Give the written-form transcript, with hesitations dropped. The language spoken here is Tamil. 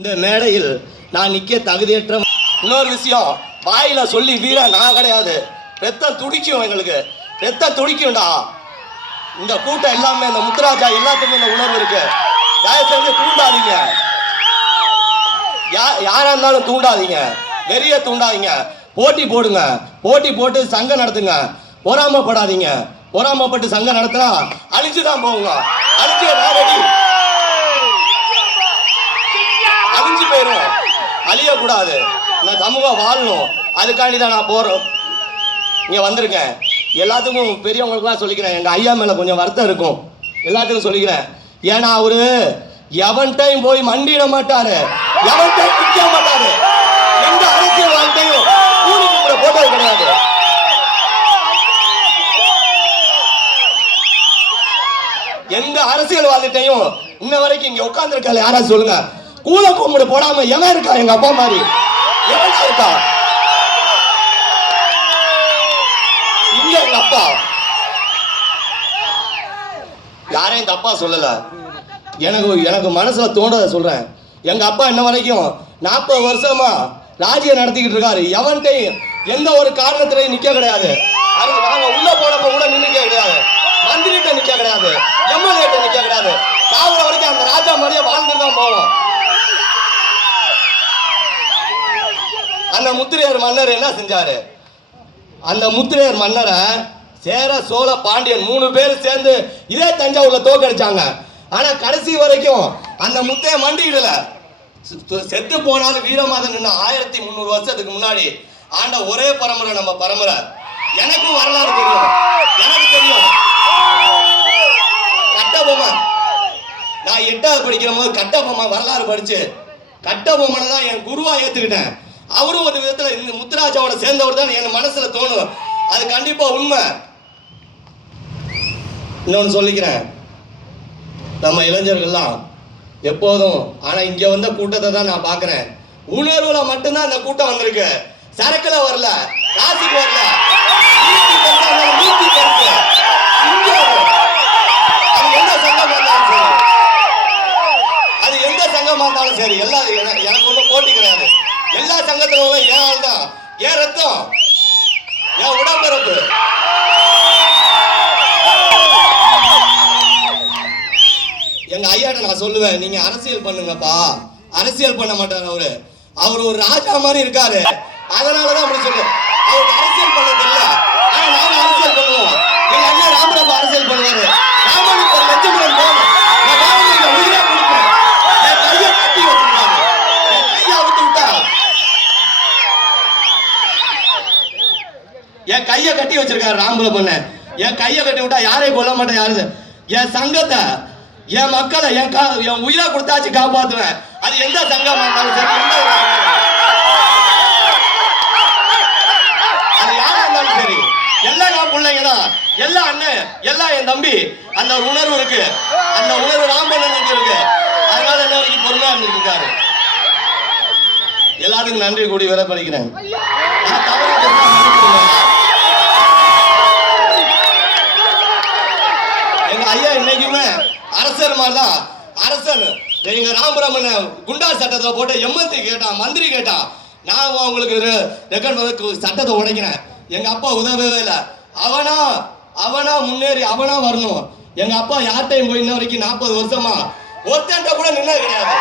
இந்த மேடையில் நான் நிற்க தகுதியற்ற. இன்னொரு விஷயம், வாயில சொல்லி வீர நான் கிடையாது. ரத்தம் துடிக்கும், எங்களுக்கு ரத்தம் துடிக்கும்டா. இந்த கூட்டம் எல்லாமே இந்த முத்துராஜா எல்லாத்துக்கும் இந்த உணர்வு இருக்கு. தயவு செஞ்சு தூண்டாதீங்க, யாரா இருந்தாலும் தூண்டாதீங்க, வெறிய தூண்டாதீங்க. போட்டி போடுங்க, போட்டி போட்டு சங்கம் நடத்துங்க. பொறாமப்படாதீங்க, பொறாமப்பட்டு சங்கம் நடத்தினா அழிஞ்சுதான் போகுங்க. அழிஞ்சு ரெடி, அழிஞ்சு போயிடும். அழியக்கூடாது, இந்த சமூகம் வாழணும். அதுக்காண்டி தான் நான் போறோம் இங்க வந்திருக்கேன். எல்லாத்துக்கும் பெரியவங்களுக்குலாம் சொல்லிக்கிறேன், எங்க ஐயா மேல கொஞ்சம் வருத்தம் இருக்கும், எல்லாத்துக்கும் சொல்லிக்கிறேன். ஏன்னா அவரு எவன் டைம் போய் மண்டிட மாட்டாரு, எவன் டைம் நிக்க மாட்டாரு. எந்த அரசியல் வாழ்க்கையும் போட்டது கிடையாது. எந்த அரசியல்வாதிட்டையும் இன்ன வரைக்கும் இங்க உட்கார்ந்து இருக்காரு யாராவது சொல்லுங்க, கூல கும்பிடு போடாம எவன் இருக்கா? எங்க அப்பா மாதிரி எவன் இருக்கா? இங்க எங்க அப்பா யாரையும் தப்பா சொல்லல, எனக்கு மனசுல தோன்றத சொல்றேன். எங்க அப்பா இன்ன வரைக்கும் 40 வருஷமா ராஜ்யம் நடத்திக்கிட்டு இருக்காரு. எவன்கிட்டையும் எந்த ஒரு காரணத்திலையும் நிக்க கிடையாது. நாங்க உள்ள போனப்ப கூட நிக்க கிடையாது, மந்திரிட்ட நிக்க கிடையாது, எம்எல்ஏ நிக்க கிடையாது. சாகுற வரைக்கும் அந்த ராஜா மாதிரியே வாழ்ந்துட்டு தான் போவோம். அந்த முத்திரையர் மன்னர் என்ன செஞ்சாரு? அந்த முத்திரையர் மன்னரை சேர சோழ பாண்டியன் 3 பேர் சேர்ந்து இதே தஞ்சாவூர்ல தோக்கடிச்சாங்க. ஆனா கடைசி வரைக்கும் அந்த முத்தைய மண்டியிடல. செத்து போனாலும் வீரமாதன் 1300 வருஷத்துக்கு முன்னாடி ஆண்ட ஒரே பரம்பரை நம்ம பரம்பரை. எனக்கும் வரலாறு தெரியும், எனக்கு தெரியும். கட்டபொம்மன், நான் 8வது படிக்கிற போது கட்டபொம்மன் வரலாறு படிச்சு கட்டபொம்மனை தான் என் குருவா ஏத்துக்கிட்டேன். அவரும் ஒரு விதத்துல இந்த முத்துராஜாவோட சேர்ந்தவர் தான் என் மனசுல தோணும். அது கண்டிப்பா உண்மை. இன்னொன்னு சொல்லிக்கிறேன், நம்ம இளைஞர்கள்லாம் எப்போதும், ஆனா இங்க வந்த கூட்டத்தை தான் நான் பாக்குறேன், உணர்வுல மட்டும்தான் இந்த கூட்டம் வந்திருக்கு. சரக்குல வரல, காசுக்கு வரல. அது எந்த சங்கமா இருந்தாலும் சரி, அது எந்த சங்கமா இருந்தாலும் சரி, எல்லாம் எனக்கு ஒன்றும் போட்டி கிடையாது. எல்லா சங்கத்திலும் ஏன் ஆள் தான், ஏன் ரத்தம், ஏன் உடம்பிறப்பு. எங்க ஐயாட்ட நான் சொல்லுவேன், நீங்க அரசியல் பண்ணுங்கப்பா. அரசியல் பண்ண மாட்டாரு அவர் ஒரு ராஜா மாதிரி இருக்காரு, அதனாலதான் அப்படி சொல்லு. அவருக்கு அரசியல் பண்ண தெரியல, ஆனா நாங்க அரசியல் பண்ணுவோம். எங்க ஐயா ராமராஜ் அரசியல் பண்ணுவாரு. ராமனுக்கு 1 லட்சம் போகணும், நான் ராமனுக்கு உயிரா கொடுப்பேன். என் கையை கட்டி வச்சிருக்காரு, என் கையை அவுத்து விட்டா, என் கையை கட்டி வச்சிருக்காரு ராமபுரம் பண்ண. என் கையை கட்டி விட்டா யாரையும் கொல்ல மாட்டேன். யாரு என் சங்கத்தை, என் மக்களை, என் உயிரா கொடுத்தாச்சு காப்பாத்துவேன். அது எந்த சங்கமா இருந்தாலும் சரி, அது யாரா இருந்தாலும் சரி, எல்லாம் என் பிள்ளைங்க தான், எல்லா அண்ணன், எல்லாம் என் தம்பி. அந்த உணர்வு இருக்கு, அந்த உணர்வு ராமபண்ணனுக்கு இருக்கு. அதனால என்ன வரைக்கும் பொறுமையா இருந்திருக்காரு. எல்லாத்துக்கும் நன்றி கூடி வர படிக்கிறேன். எங்க ஐயா இன்னைக்குமே அரசர் மாதிரிதான். அரசன் எங்க ராமபுரம் குண்டா சட்டத்தை போட்டு எம்எல்ஏ கேட்டான், மந்திரி கேட்டான். நான் அவங்களுக்கு ரெக்கார்ட் சட்டத்தை உடைக்கிறேன். எங்க அப்பா உதவவே இல்லை. அவனா முன்னேறி அவனா வரணும். எங்க அப்பா யார்கிட்டையும் போய் இன்ன வரைக்கும் 40 வருஷமா ஒருத்தன் கூட நின்னது கிடையாது.